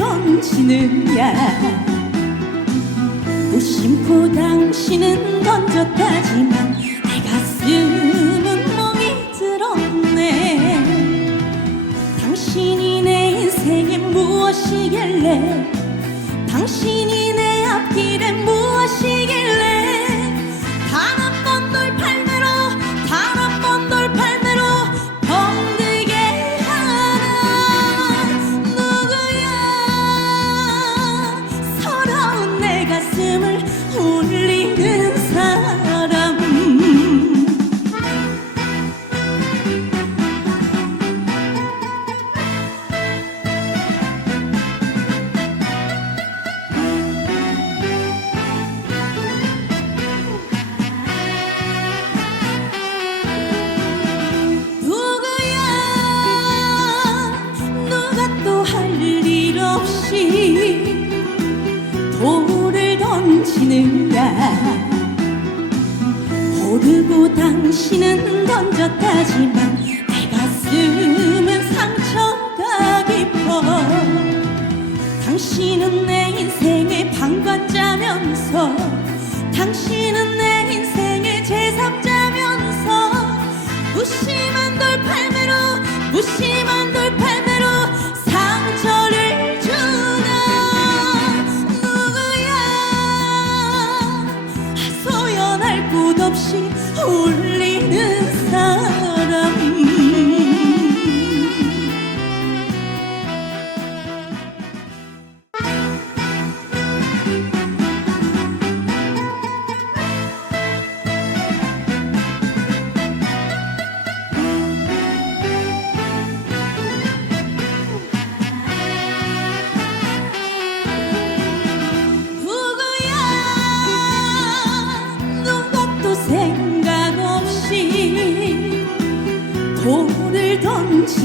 던지느냐? 무심코 당신은 던졌다지만 내 가슴은 멍이 들었네. 당신이 내 인생에 무엇이길래? 당신이 내 앞길에 무엇이 돌을 던지느냐 모르고 당신은 던졌다지만 내 가슴은 상처가 깊어. 당신은 내 인생의 방관자면서 당신은 내 인생의 제3자 울리는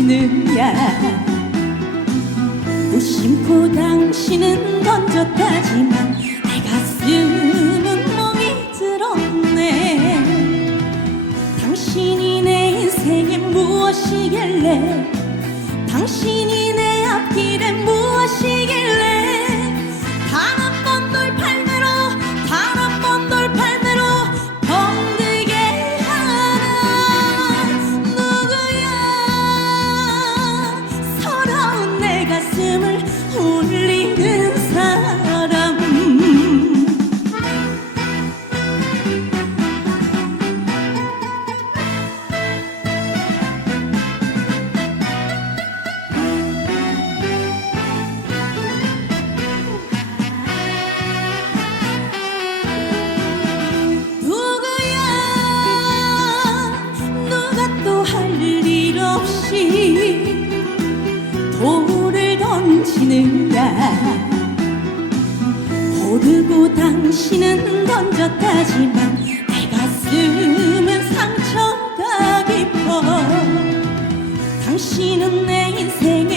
던지느냐. 무심코 당신은 던졌다지만 내 가슴은 멍이 들었네. 당신이 내 인생에 무엇이길래 없이 돌을 던지느냐? 모르고 당신은 던졌다지만 내 가슴은 상처가 깊어. 당신은 내 인생의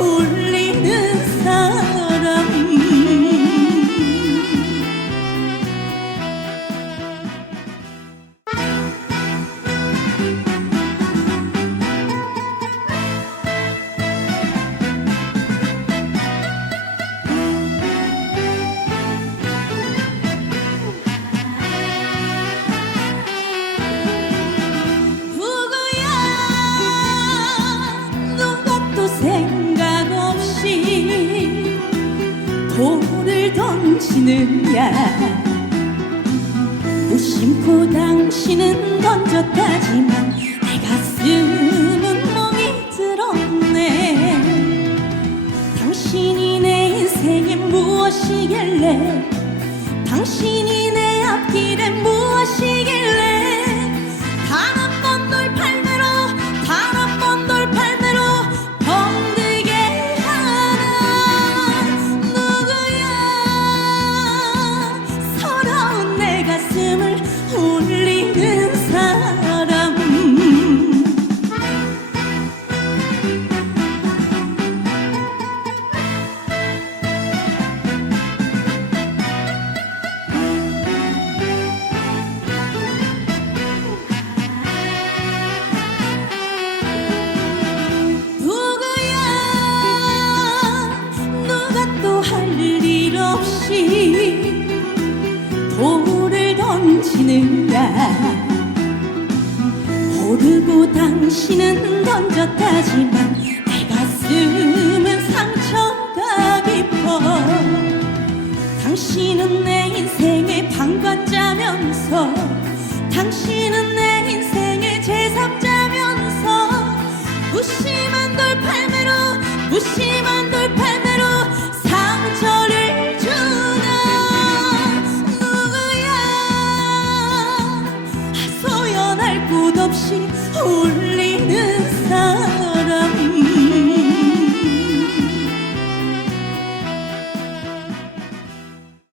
없 돌을 던지느냐? 무심코 당신은 던졌다지만 가슴을 울리는 사람. 누구야? 누가 또 할 일 없이 던지느라. 모르고 당신은 던졌다지만 내 가슴은 상처가 깊어. 당신은 내 인생의 방관자면서 당신은 내 인생의 제3자면서 무심한 돌팔매로 무심한